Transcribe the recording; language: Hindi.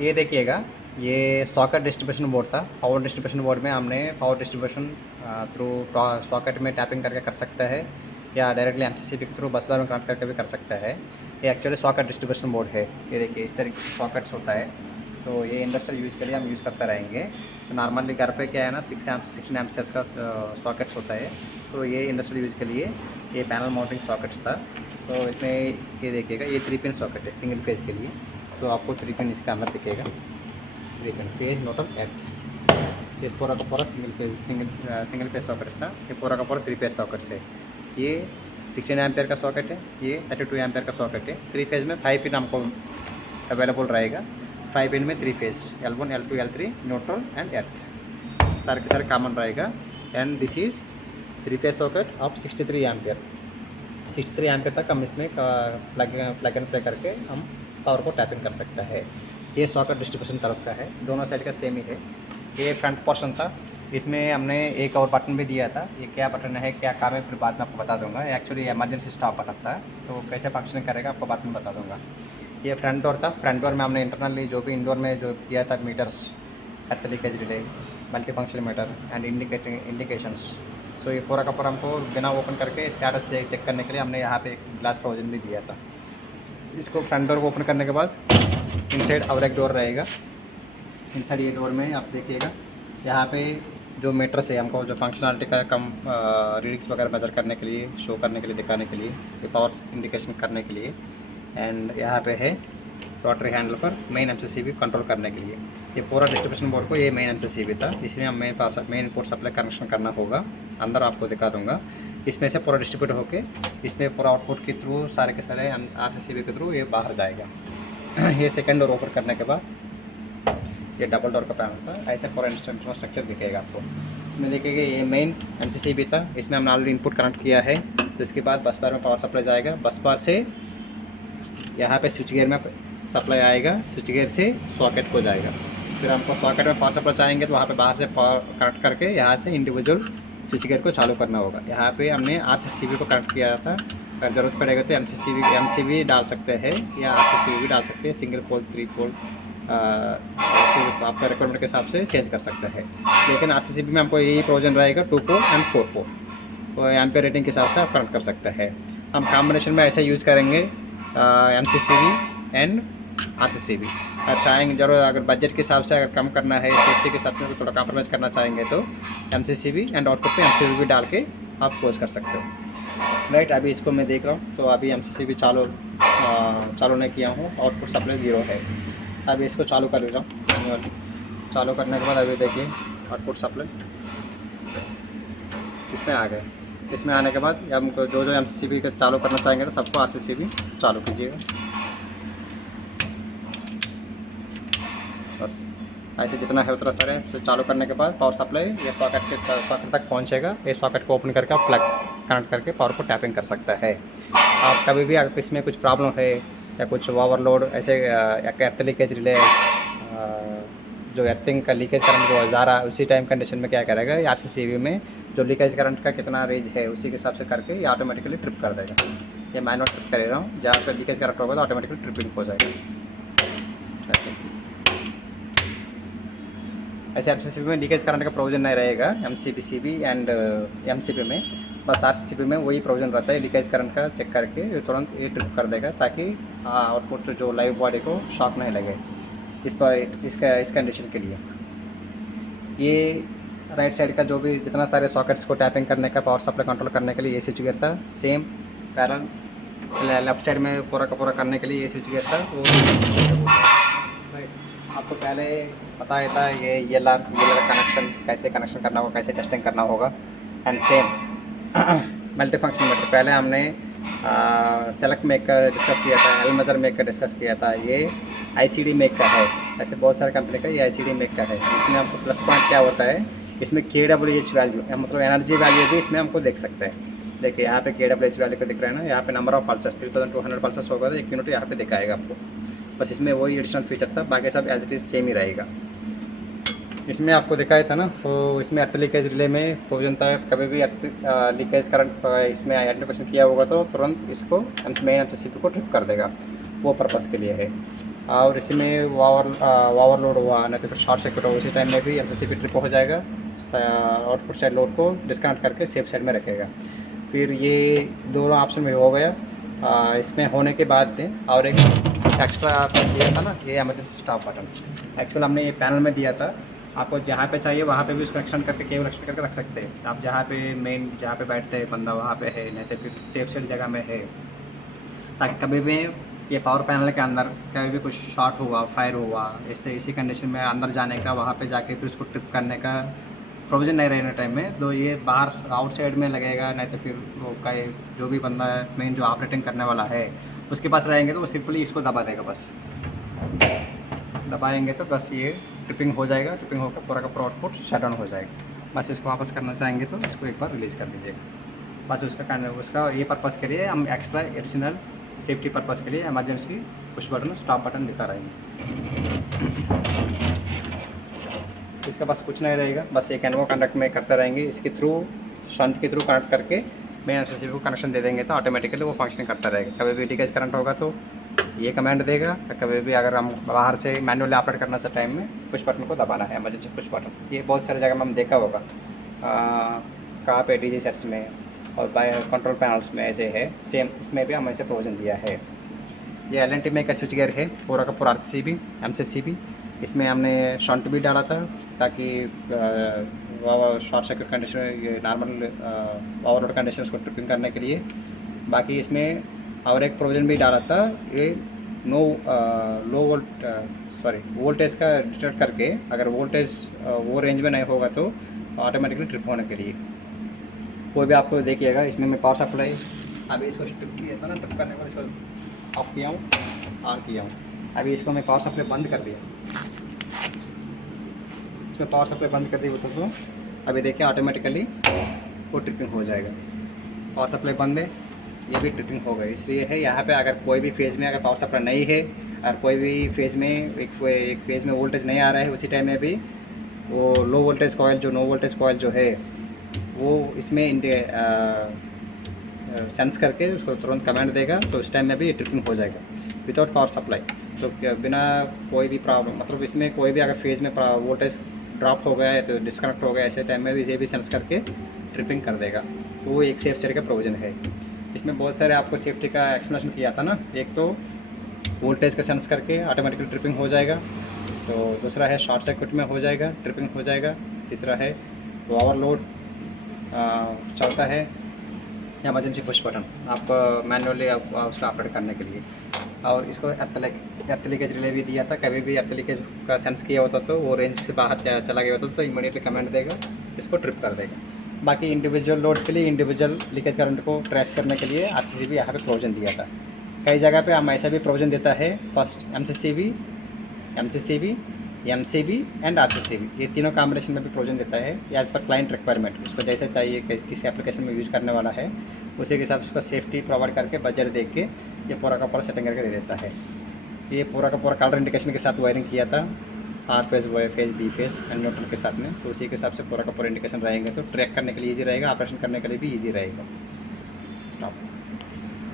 ये देखिएगा, ये सॉकेट डिस्ट्रीब्यूशन बोर्ड था। पावर डिस्ट्रीब्यूशन बोर्ड में हमने पावर डिस्ट्रीब्यूशन थ्रू सॉकेट में टैपिंग करके कर सकता है, या डायरेक्टली एमसीसीबी के थ्रू बस बार में कनेक्ट करके भी कर सकता है। ये एक्चुअली सॉकेट डिस्ट्रीब्यूशन बोर्ड है। ये देखिए इस तरीके से सॉकेट्स होता है। तो ये इंडस्ट्रियल यूज़ के लिए हम यूज़ करते रहेंगे। तो नॉर्मली घर पे क्या है ना, 16 एम्पियर्स का सॉकेट्स होता है। तो ये इंडस्ट्रियल यूज़ के लिए ये पैनल माउंटिंग सॉकेट्स था। तो इसमें ये देखिएगा, ये 3 पिन सॉकेट है सिंगल फेज़ के लिए। सो आपको 3 पिन इसका अंदर दिखेगा, 3 पिन फेज न्यूट्रल एर्थ। ये पूरा का पूरा सिंगल फेज सॉकेट्स था। ये पूरा का पूरा 3 फेज सॉकेट्स है। ये 16 एम्पियर का सॉकेट है, ये 32 एम्पियर का सॉकेट है। 3 फेज में 5 पिन हमको अवेलेबल रहेगा। 5 पिन में 3 phase L1 L2 L3 neutral and earth सारे के सारे कॉमन रहेगा। And this is 3 phase socket of 63 ampere. 63 ampere तक हम इसमें प्लग एंड प्ले करके हम पावर को टैपिंग कर सकता है। ये सॉकेट डिस्ट्रीब्यूशन तरफ का है, दोनों साइड का सेम ही है। ये फ्रंट पोर्शन था, इसमें हमने एक और बटन भी दिया था। ये क्या बटन है, क्या काम है, फिर बाद में आपको बता दूंगा। एक्चुअली इमरजेंसी स्टॉप बटन था, तो कैसे फंक्शन करेगा आपको बाद में बता दूंगा। ये फ्रंट डोर था। फ्रंट डोर में हमने इंटरनली जो भी इंडोर में जो किया था, meters, earth leakage relay, multi function meter and indications. So ये पूरा का पूरा हमको बिना ओपन करके स्टेटस चेक करने के लिए हमने यहाँ पे एक ग्लास प्रोविजन भी दिया था। इसको फ्रंट डोर को ओपन करने के बाद इनसाइड और एक डोर रहेगा। इनसाइड ये डोर में आप देखिएगा, यहाँ पे जो मीटर्स है हमको जो फंक्शनलिटी का कम रीडिंग्स वगैरह मेजर करने के लिए, शो करने के लिए, दिखाने के लिए, ये पावर इंडिकेशन करने के लिए। एंड यहाँ पे है रोटरी हैंडल पर मेन एमसीसीबी कंट्रोल करने के लिए। ये पूरा डिस्ट्रीब्यूशन बोर्ड को ये मेन एमसीसीबी था, इसलिए हम मेन इनपुट सप्लाई कनेक्शन करना होगा। अंदर आपको दिखा दूँगा। इसमें से पूरा डिस्ट्रीब्यूट होके इसमें पूरा आउटपुट के थ्रू सारे के सारे आरसीसीबी के थ्रू ये बाहर जाएगा। ये सेकंड डोर ओपन करने के बाद ये डबल डोर का पैनल था। ऐसे पूरा इंफ्रास्ट्रक्चर दिखेगा आपको। इसमें देखिएगा ये मेन एमसीसीबी था, इसमें हमने ऑलरेडी इनपुट कनेक्ट किया है। तो इसके बाद बस बार में पावर सप्लाई जाएगा। बस बार से यहाँ पे स्विच गियर में सप्लाई आएगा, स्विच गियर से सॉकेट को जाएगा। फिर हमको सॉकेट में पावर सप्लाई चाहेंगे तो वहाँ पे बाहर से पावर कनेक्ट करके यहाँ से इंडिविजुअल स्विच गियर को चालू करना होगा। यहाँ पे हमने आरसीसीबी को कनेक्ट किया था। अगर ज़रूरत पड़ेगा तो एमसीबी डाल सकते हैं या आरसीसीबी भी डाल सकते हैं। सिंगल पोल, 3 पोल आपका रिक्वायरमेंट के हिसाब से चेंज कर सकते हैं। लेकिन आरसीसीबी में हमको यही प्रोविजन रहेगा 2 पोल एंड 4 पोल। तो एम्पियर रेटिंग के हिसाब से आप कनेक्ट कर सकते हैं। हम कॉम्बिनेशन में ऐसे यूज़ करेंगे एमसीसीबी एंड आरसीसीबी। चाहेंगे जरूर, अगर बजट के हिसाब से अगर कम करना है, सेफ्टी के हिसाब से थोड़ा कॉम्प्रोमाइज़ करना चाहेंगे तो एमसीसीबी एंड आउटपुट पे एमसीसीबी डाल के आप क्लोज कर सकते हो। राइट, अभी इसको मैं देख रहा हूँ तो अभी एमसीसीबी चालू नहीं किया हूँ, आउटपुट सप्लाई 0 है। अभी इसको चालू कर रहा हूँ। चालू करने के बाद अभी देखिए आउटपुट सप्लाई इसमें आ गए। इसमें आने के बाद हमको जो एमसीसीबी का चालू करना चाहेंगे तो सबको आरसीसीबी चालू कीजिएगा। बस ऐसे जितना है उतना सारे से चालू करने के बाद पावर सप्लाई ये सॉकेट तक पहुंचेगा। ये सॉकेट को ओपन करके आप प्लग कनेक्ट करके पावर को टैपिंग कर सकता है। आप कभी भी अगर इसमें कुछ प्रॉब्लम है या कुछ ओवरलोड ऐसे एर्थ लीकेज रिले, जो एर्थिंग का लीकेज करंट जो जा रहा है उसी टाइम कंडीशन में क्या करेगा, आरसीसीबी में जो लीकेज करंट का कितना रेंज है उसी के हिसाब से करके ये ऑटोमेटिकली ट्रिप कर देगा। ये मैनुअल ट्रिप कर रहा हूँ, जहाँ पर लीकेज करंट होगा तो ऑटोमेटिकली ट्रिपिंग हो जाएगा। ऐसे एमसीसीबी में लीकेज करंट का प्रोविजन नहीं रहेगा एमसीबी एंड एमसीबी में। बस आरसीसीबी में वही प्रोविजन रहता है, लीकेज करंट का चेक करके ये तुरंत ये ट्रिप कर देगा ताकि आउटपुट जो लाइव बॉडी को शॉक नहीं लगे। इस कंडीशन के लिए ये राइट साइड का जो भी जितना सारे सॉकेट्स को टैपिंग करने का, पावर सप्लाई कंट्रोल करने के लिए ये स्विच गियर था। सेम पैरेलल लेफ्ट साइड में पूरा का पूरा करने के लिए ये स्विच गियर था। राइट, आपको पहले बताया था ये ELR कनेक्शन कैसे कनेक्शन करना होगा, कैसे टेस्टिंग करना होगा। And same multi function meter पहले हमने सेलेक्ट मेक का डिस्कस किया था, एल मेजर मेक का डिस्कस किया था। ये ICD मेक का है। ऐसे बहुत सारे कंपनी का ये ICD मेक का है। इसमें आपको प्लस पॉइंट क्या होता है, इसमें KWH वैल्यू मतलब एनर्जी वैल्यू भी इसमें हमको देख सकते हैं। देखिए यहाँ पे KWH वैल्यू को दिख रहा है ना, यहाँ पे नंबर ऑफ पल्सेस 3200 पल्सेस होगा तो 1 यूनिट यहाँ पे दिखाएगा आपको। बस इसमें वही एडिशनल फीचर था, बाकी सब एज इट इज़ सेम ही रहेगा। इसमें आपको दिखाया था ना, तो इसमें अर्थ लीकेज रिले में प्रोविजन था, कभी भी अर्थ लीकेज करंट इसमें आइडेंटिफिकेशन किया होगा तो तुरंत इसको मेन एमसीसीबी को ट्रिप कर देगा। वो पर्पज़ के लिए है। और इसमें ओवरलोड हुआ नहीं तो फिर शॉर्ट सर्किट हो, उसी टाइम में भी एमसीसीबी ट्रिप हो जाएगा, आउटपुट साइड लोड को डिस्कनेक्ट करके सेफ साइड में रखेगा। फिर ये दोनों ऑप्शन में हो गया। इसमें होने के बाद और एक एक्स्ट्रा दिया था ना, ये इमरजेंसी स्टॉप बटन। एक्चुअल हमने ये पैनल में दिया था, आपको जहाँ पे चाहिए वहाँ पे भी उसको एक्सटेंड करके, केबल एक्सटेंड करके रख सकते हैं। आप जहाँ पे मेन जहाँ पे बैठते हैं बंदा वहाँ पे है, नहीं तो फिर सेफ साइड जगह में है, ताकि कभी भी ये पावर पैनल के अंदर कभी भी कुछ शॉर्ट हुआ, फायर हुआ, इससे इसी कंडीशन में अंदर जाने का, वहाँ पे जाके फिर उसको ट्रिप करने का प्रोविज़न नहीं रहने टाइम में, तो ये बाहर आउटसाइड में लगेगा, नहीं तो फिर वो का जो भी बंदा है मेन जो ऑपरेटिंग करने वाला है उसके पास रहेंगे तो वो सिंपली इसको दबा देगा, बस दबाएंगे तो बस ये ट्रिपिंग हो जाएगा। ट्रिपिंग होकर पूरा का पूरा आउटपुट शट डाउन हो जाएगा। बस इसको वापस करना चाहेंगे तो इसको एक बार रिलीज़ कर दीजिएगा। बस उसका ये पर्पज़ के लिए हम एक्स्ट्रा एडिशनल सेफ्टी पर्पज़ के लिए emergency push button, stop button देता रहेंगे। इसका बस कुछ नहीं रहेगा, बस एक एनवो कनेक्ट में करते रहेंगे। इसके थ्रू शंट के थ्रू कनेक्ट करके मेन एमसीसीबी को कनेक्शन दे देंगे तो ऑटोमेटिकली वो फंक्शन करता रहेगा। कभी भी लीकेज करंट होगा तो ये कमांड देगा, कभी भी अगर हम बाहर से मैनुअली ऑपरेट करना चाहे टाइम में पुश बटन को दबाना है, इमरजेंसी पुश बटन। ये बहुत सारी जगह में हम देखा होगा, कहाँ पे डीजी सेट्स में और बाय कंट्रोल पैनल्स में ऐसे है, सेम इसमें भी हम ऐसे प्रोविजन दिया है। ये एलएनटी में का स्विच गियर है, पूरा का पूरा आरसीसीबी एमसीसीबी। इसमें हमने शंट भी डाला था ताकि शॉर्ट सर्किट कंडीशन, ये नॉर्मल ओवरलोड कंडीशन उसको ट्रिपिंग करने के लिए। बाकी इसमें और एक प्रोविज़न भी डाला था, ये वोल्टेज का डिटेक्ट करके अगर वोल्टेज वो रेंज में नहीं होगा तो ऑटोमेटिकली ट्रिप होने के लिए कोई भी आपको देखिएगा। इसमें मैं पावर सप्लाई अभी इसको ट्रिप किया था ना, ट्रिप करने पर इसको ऑफ किया हूँ, ऑन किया हूँ। अभी इसको मैं पावर सप्लाई बंद कर दिया, इसमें पावर सप्लाई बंद कर दी तो अभी देखिए ऑटोमेटिकली वो ट्रिपिंग हो जाएगा। पावर सप्लाई बंद है, ये भी ट्रिपिंग हो गई। इसलिए है यहाँ पे अगर कोई भी फेज़ में अगर पावर सप्लाई नहीं है और कोई भी फेज़ में एक फेज़ में वोल्टेज नहीं आ रहा है, उसी टाइम में भी वो लो वोल्टेज कॉइल जो है वो इसमें सेंस करके उसको तुरंत कमांड देगा, तो उस टाइम में भी ट्रिपिंग हो जाएगा विदाउट पावर सप्लाई। तो बिना कोई भी प्रॉब्लम, मतलब इसमें कोई भी अगर फेज़ में वोल्टेज ड्रॉप हो गया है तो डिस्कनेक्ट हो गया, ऐसे टाइम में भी ये भी सेंस करके ट्रिपिंग कर देगा। तो वो एक सेफ साइड का प्रोविज़न है। इसमें बहुत सारे आपको सेफ्टी का एक्सप्लेनेशन किया था ना, एक तो वोल्टेज का सेंस करके ऑटोमेटिकली ट्रिपिंग हो जाएगा, तो दूसरा है शॉर्ट सर्किट में हो जाएगा, ट्रिपिंग हो जाएगा, तीसरा है तो ओवरलोड चलता है इमरजेंसी पुश बटन आप मैनुअली उसको ऑपरेट करने के लिए। और इसको अर्थ लीकेज रिले भी दिया था, कभी भी अर्थ लीकेज का सेंस किया होता तो वो रेंज से बाहर चला गया होता तो इमीडिएटली कमांड देगा, इसको ट्रिप कर देगा। बाकी इंडिविजुअल लोड्स के लिए इंडिविजुअल लीकेज करंट को ट्रेस करने के लिए आरसीसीबी यहाँ पे प्रोविजन दिया था। कई जगह पे हम ऐसा भी प्रोविजन देता है, फर्स्ट एमसीबी एंड आरसीसीबी, ये तीनों कॉम्बिनेशन में भी प्रोविजन देता है एज पर क्लाइंट रिक्वायरमेंट। उसको जैसे चाहिए किस एप्लीकेशन में यूज़ करने वाला है उसी के हिसाब से उसका सेफ्टी प्रोवाइड करके बजट देख के ये पूरा का पूरा सेटिंग करके दे देता है। ये पूरा का पूरा कलर इंडिकेशन के साथ वायरिंग किया था, R phase, Y phase, B phase and neutral के साथ में, तो उसी के हिसाब से पूरा का पूरा इंडिकेशन रहेंगे तो ट्रैक करने के लिए ईजी रहेगा, ऑपरेशन करने के लिए भी ईजी रहेगा।